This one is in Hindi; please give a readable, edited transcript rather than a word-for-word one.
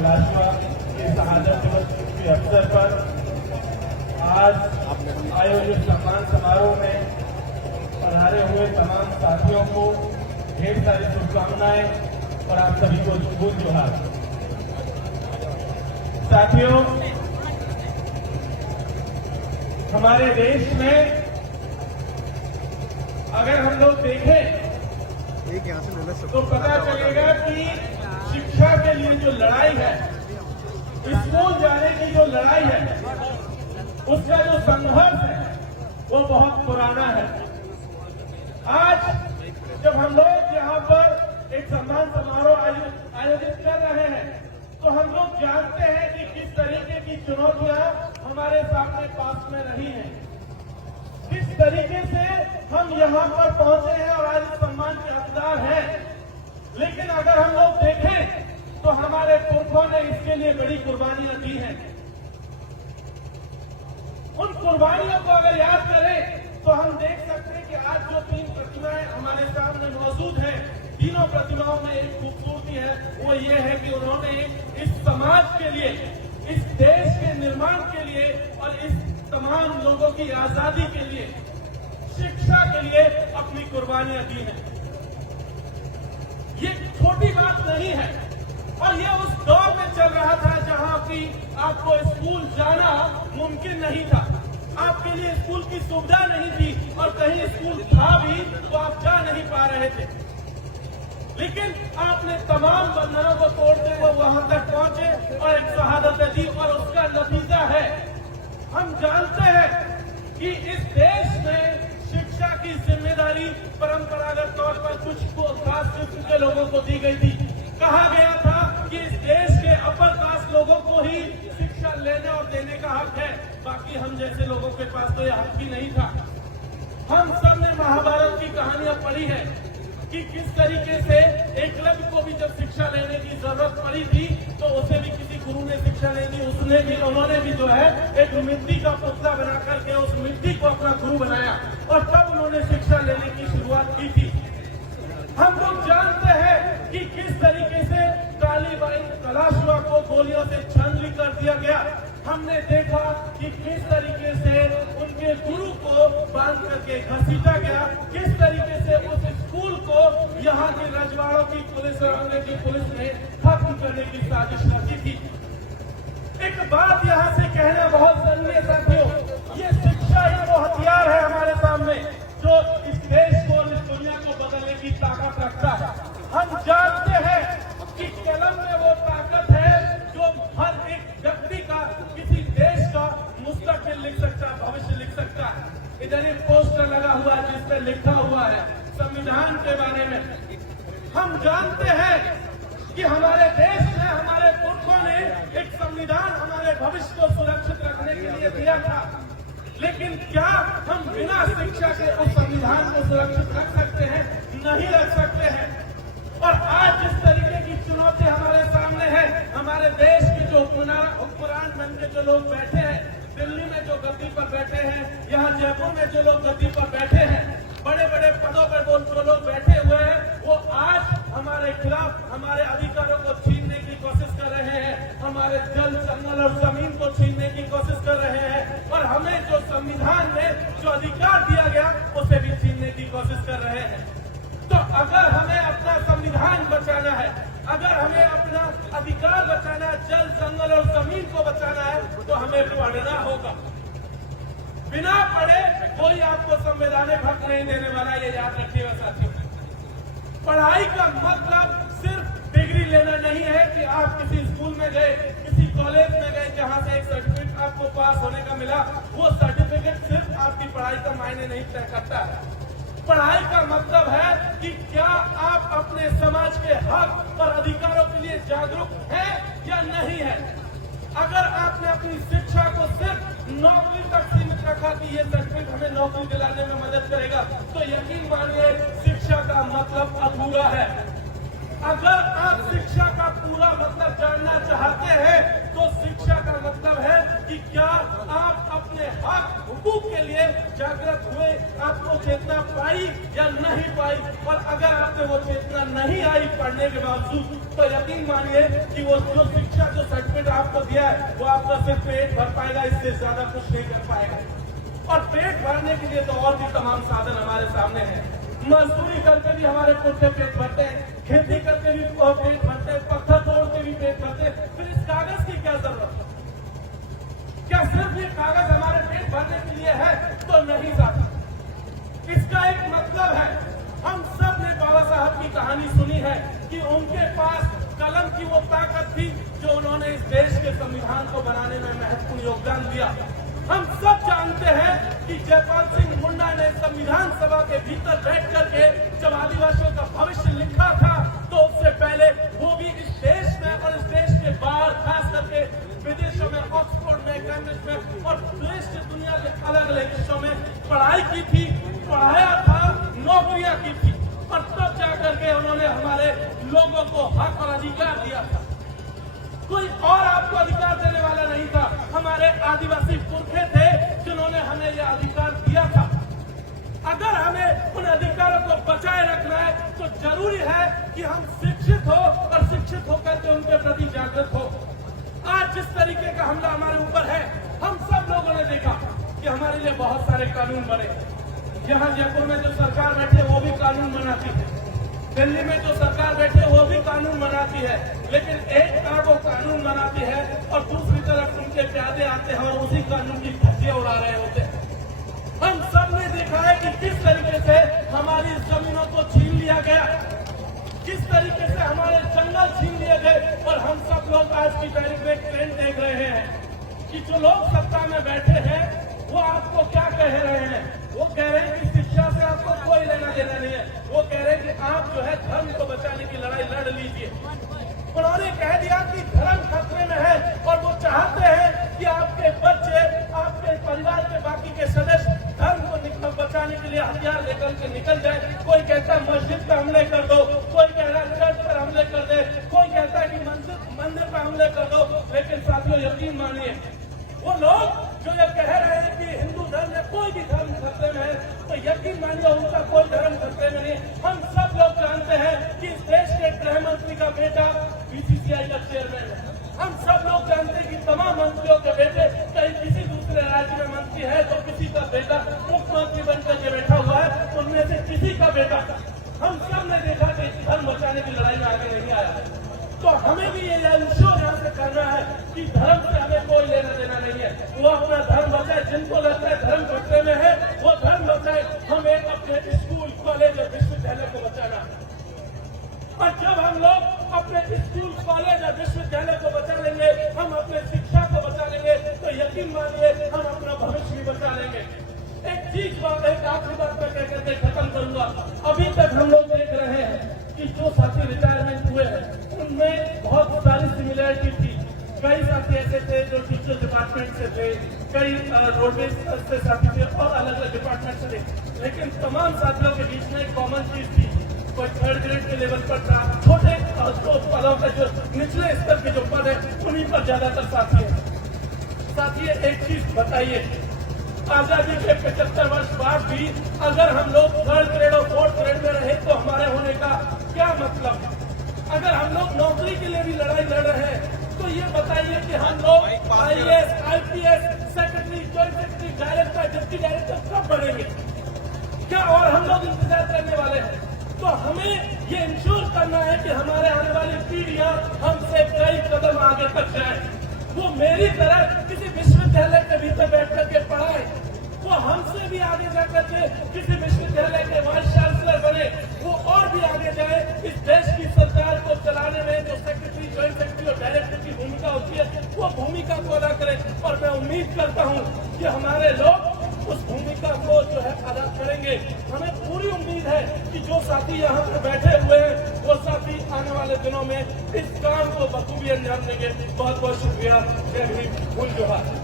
कलाशवा के शहादत दिवस के अवसर पर आज आयोजित सम्मान समारोह में पधारे हुए तमाम साथियों को ढेर सारी शुभकामनाएं और आप सभी को खूब जोहार। साथियों, हमारे देश में अगर हम लोग देखें तो पता चलेगा कि शिक्षा के लिए जो लड़ाई है, स्कूल जाने की जो लड़ाई है, उसका जो संघर्ष है वो बहुत पुराना है। आज जब हम लोग यहाँ पर एक सम्मान समारोह आयोजित कर रहे हैं तो हम लोग जानते हैं कि किस तरीके की चुनौतियां हमारे सामने पास में रही हैं, किस तरीके से हम यहाँ पर पहुंचे हैं और आज सम्मान के हकदार हैं। लेकिन अगर हम लोग देखें तो हमारे पुरखों ने इसके लिए बड़ी कुर्बानियां दी हैं। उन कुर्बानियों को अगर याद करें तो हम देख सकते हैं कि आज जो 3 प्रतिमाएं हमारे सामने मौजूद हैं, तीनों प्रतिमाओं में एक खूबसूरती है, वो ये है कि उन्होंने इस समाज के लिए, इस देश के निर्माण के लिए और इस तमाम लोगों की आजादी के लिए, शिक्षा के लिए अपनी कुर्बानियां दी हैं। ये छोटी बात नहीं है और ये उस दौर में चल रहा था जहां की आपको स्कूल जाना मुमकिन नहीं था, आपके लिए स्कूल की सुविधा नहीं थी और कहीं स्कूल था भी तो आप जा नहीं पा रहे थे। लेकिन आपने तमाम बंधनों को तोड़ते हुए वहां तक पहुंचे और एक शहादत दी और उसका नतीजा है, हम जानते हैं कि इस देश में शिक्षा की जिम्मेदारी परंपरागत तौर पर कुछ खास किस्म के लोगों को दी गई थी। कहा गया था कि इस देश के अपर कास्ट लोगों को ही शिक्षा लेने और देने का हक है, बाकी हम जैसे लोगों के पास तो यह हक ही नहीं था। हम सब ने महाभारत की कहानियां पढ़ी है कि किस तरीके से एकलव्य को भी जब शिक्षा लेने की जरूरत पड़ी थी तो उसे भी किसी गुरु ने शिक्षा नहीं दी, उन्होंने भी जो है एक मिट्टी का पुतला बना करके उस मिट्टी को अपना गुरु बनाया और तब उन्होंने शिक्षा लेने की शुरुआत की थी। हम लोग जानते हैं कि किस तरीके से कालीबाई कलाशवा को गोलियों से छानबीन कर दिया गया। हमने देखा कि किस तरीके से उनके गुरु को बांध करके घसीटा गया, किस तरीके से उस स्कूल को यहाँ के रजवाड़ों की पुलिस और अंग्रेजी पुलिस ने खत्म करने की साजिश रची थी। एक बात यहाँ से कहना बहुत जरूरी है साथियों, ये शिक्षा ही वो हथियार है हमारे सामने जो इस देश को और इस दुनिया को बदलने की ताकत रखता है। हम जानते हैं कि कलम में वो ताकत है जो हर एक व्यक्ति का, किसी देश का मुस्तकबिल लिख सकता है, भविष्य लिख सकता है। इधर एक पोस्टर लगा हुआ है जिसमें लिखा हुआ है संविधान के बारे में। हम जानते हैं कि हमारे देश में हमारे पुरखों ने एक संविधान हमारे भविष्य को सुरक्षित रखने के लिए दिया था, लेकिन क्या हम बिना शिक्षा के उस संविधान को सुरक्षित रख सकते हैं? नहीं रख सकते हैं। और आज जिस तरीके की चुनौती हमारे सामने है, हमारे देश के जो हुक्मरान बन के जो लोग बैठे हैं, दिल्ली में जो गद्दी पर बैठे हैं, यहाँ जयपुर में जो लोग गद्दी पर बैठे हैं, बड़े बड़े पदों पर जो लोग बैठे हुए हैं, वो आज हमारे खिलाफ हमारे अधिकारों को छीनने की कोशिश कर रहे हैं, हमारे जल, जंगल और जमीन को छीनने की कोशिश कर रहे हैं और हमें जो संविधान में जो अधिकार दिया गया उसे भी छीनने की कोशिश कर रहे हैं। तो अगर हमें अपना संविधान बचाना है, अगर हमें अपना अधिकार बचाना है, जल, जंगल और जमीन को बचाना है, तो हमें पढ़ना होगा। बिना पढ़े कोई आपको संवैधानिक हक नहीं देने वाला, ये याद रखिएगा साथियों। पढ़ाई का मतलब सिर्फ डिग्री लेना नहीं है कि आप किसी स्कूल में गए, किसी कॉलेज में गए जहां से एक सर्टिफिकेट आपको पास होने का मिला, वो सर्टिफिकेट सिर्फ आपकी पढ़ाई का मायने नहीं तय करता है। पढ़ाई का मतलब है कि क्या आप अपने समाज के हक और अधिकारों के लिए जागरूक हैं या नहीं है। अगर आपने अपनी शिक्षा को सिर्फ नौकरी तक सीमित रखा कि ये सर्टिफिकेट हमें नौकरी दिलाने में मदद करेगा, तो यकीन मानिए शिक्षा का मतलब अधूरा है। अगर आप शिक्षा का पूरा मतलब जानना चाहते हैं तो शिक्षा का मतलब है कि क्या आप अपने हक हुकूक के लिए जागृत हुए, आपको चेतना पाई या नहीं पाई। और अगर आपने वो चेतना नहीं आई पढ़ने के बावजूद, तो यकीन मानिए कि वो जो शिक्षा शिक्षा जो सर्टिफिकेट आपको दिया है वो आपका सिर्फ पेट भर पाएगा, इससे ज्यादा कुछ नहीं कर पाएगा। और पेट भरने के लिए तो और भी तमाम साधन हमारे सामने हैं। मजदूरी करके भी हमारे पुरखे पेट भरते हैं, खेती करके भी पेट भरते हैं, पत्थर तोड़ के भी पेट भरते हैं। फिर इस कागज की क्या जरूरत है? क्या सिर्फ ये कागज हमारे पेट भरने के लिए है? तो नहीं साथी, इसका एक मतलब है। हम सब ने बाबा साहब की कहानी सुनी है कि उनके पास कलम की वो ताकत थी जो उन्होंने इस देश के संविधान को बनाने में महत्वपूर्ण योगदान दिया। हम सब जानते हैं कि जयपाल सिंह मुंडा ने संविधान सभा के भीतर बैठ करके जब आदिवासियों का भविष्य लिखा था तो उससे पहले वो भी इस देश में और इस देश के बाहर, खास करके विदेशों में, ऑक्सफोर्ड में, कैम्ब्रिज में और देश की दुनिया के अलग अलग हिस्सों में पढ़ाई की थी, पढ़ाया था, नौकरियां की थी और तब जाकर के उन्होंने हमारे लोगों को हक और अधिकार दिया था। कोई और आपको अधिकार देने वाला नहीं था। हमारे आदिवासी पुरखे थे जिन्होंने हमें यह अधिकार दिया था। अगर हमें उन अधिकारों को बचाए रखना है तो जरूरी है कि हम शिक्षित हो और शिक्षित होकर के उनके प्रति जागृत हो। आज जिस तरीके का हमला हमारे ऊपर है, हम सब लोगों ने देखा कि हमारे लिए बहुत सारे कानून बने। यहाँ जयपुर में जो सरकार बैठे वो भी कानून बनाती है, दिल्ली में जो सरकार बैठे वो भी कानून बनाती है, लेकिन एक तरफ वो कानून बनाती है और दूसरी तरफ उनके प्यादे आते हैं और उसी कानून की धज्जियां उड़ा रहे होते हैं। हम सब ने देखा है कि किस तरीके से हमारी जमीनों को छीन लिया गया, किस तरीके से हमारे जंगल छीन लिए गए। और हम सब लोग आज की तारीख में ट्रेंड देख रहे हैं कि जो लोग सत्ता में बैठे हैं वो आपको क्या कह रहे हैं। वो कह रहे हैं कि शिक्षा से आपको कोई लेना देना नहीं है। वो कह रहे हैं कि आप जो है धर्म को बचाने की लड़ाई लड़ लीजिए। उन्होंने कह दिया कि धर्म खतरे में है और वो चाहते हैं कि आपके बच्चे, आपके परिवार के बाकी के सदस्य धर्म को बचाने के लिए हथियार लेकर के निकल जाए। कोई कहता है मस्जिद पर हमले कर दो, कोई कह रहा है चर्च पर हमले कर दे, कोई कहता है कि मंदिर पर हमले कर दो। लेकिन साथियों यकीन मानिए, वो लोग जो ये कह रहे हैं कि हिंदू धर्म या कोई भी धर्म खतरे में है, तो यकीन मानिए उनका कोई धर्म खतरे में नहीं। हम सब लोग जानते हैं कि इस देश के गृह मंत्री का बेटा बीसीसीआई का चेयरमैन है। हम सब लोग जानते हैं कि तमाम मंत्रियों के बेटे कहीं किसी दूसरे राज्य में मंत्री है तो किसी का बेटा मुख्यमंत्री बनकर के बैठा हुआ है, उनमें से किसी का बेटा। हम सब ने देखा कि धर्म बचाने की लड़ाई में आगे नहीं आया। तो हमें भी ये इंश्योर यहाँ से करना है कि धर्म से हमें कोई लेना देना नहीं है। वो अपना धर्म बचाए, जिनको लगता है धर्म खतरे में है वो धर्म बचाए। हमें अपने स्कूल, कॉलेज और विश्वविद्यालय को बचाना है। और जब हम लोग अपने स्कूल, कॉलेज और विश्वविद्यालय को बचा लेंगे, हम अपने शिक्षा को बचा लेंगे, तो यकीन मानिए हम अपना भविष्य भी बचा लेंगे। एक आखिरी बात मैं कहकर के खत्म करूंगा। अभी तक हम लोग देख रहे हैं कि जो साथी रिटायरमेंट हुए हैं उनमें बहुत सारी सिमिलरिटी थी। कई साथी ऐसे थे जो टीचर डिपार्टमेंट से थे, कई रोडवेज से साथी थे और अलग अलग डिपार्टमेंट से थे। लेकिन तमाम साथियों के बीच में एक कॉमन चीज थी। कोई 3rd ग्रेड के लेवल पर था, छोटे पदों का जो निचले स्तर के जो पद है उन्हीं पर ज्यादातर साथी है। साथी एक चीज बताइए, आजादी के 75 वर्ष बाद भी अगर हम लोग 3rd ग्रेड और 4th ग्रेड में रहे तो हमारे होने का क्या मतलब है? अगर हम लोग नौकरी के लिए भी लड़ाई लड़ रहे हैं तो ये बताइए कि हम लोग IAS, IPS, secretary, joint secretary, director, deputy director कब बढ़ेंगे? क्या और हम लोग इंतजार करने वाले हैं? तो हमें ये इंश्योर करना है कि हमारे आने वाली पीढ़ियां हमसे कई कदम आगे तक जाए। वो मेरी तरह किसी विश्वविद्यालय के भीतर बैठ करके पढ़ाए, वो हमसे भी आगे जाकर के किसी विश्वविद्यालय के वाइस चांसलर बने, वो और भी आगे जाए। इस देश की सरकार को चलाने में जो सेक्रेटरी, जॉइंट सेक्रेटरी और डायरेक्टर की भूमिका होती है वो भूमिका को अदा करें। और मैं उम्मीद करता हूँ कि हमारे लोग उस भूमिका को जो है अदा करेंगे। हमें पूरी उम्मीद है कि जो साथी यहाँ पर बैठे हुए हैं वो साथी आने वाले दिनों में इस काम को बखूबी अंजाम देंगे। बहुत बहुत शुक्रिया। जय हिंद, फूल जोहार।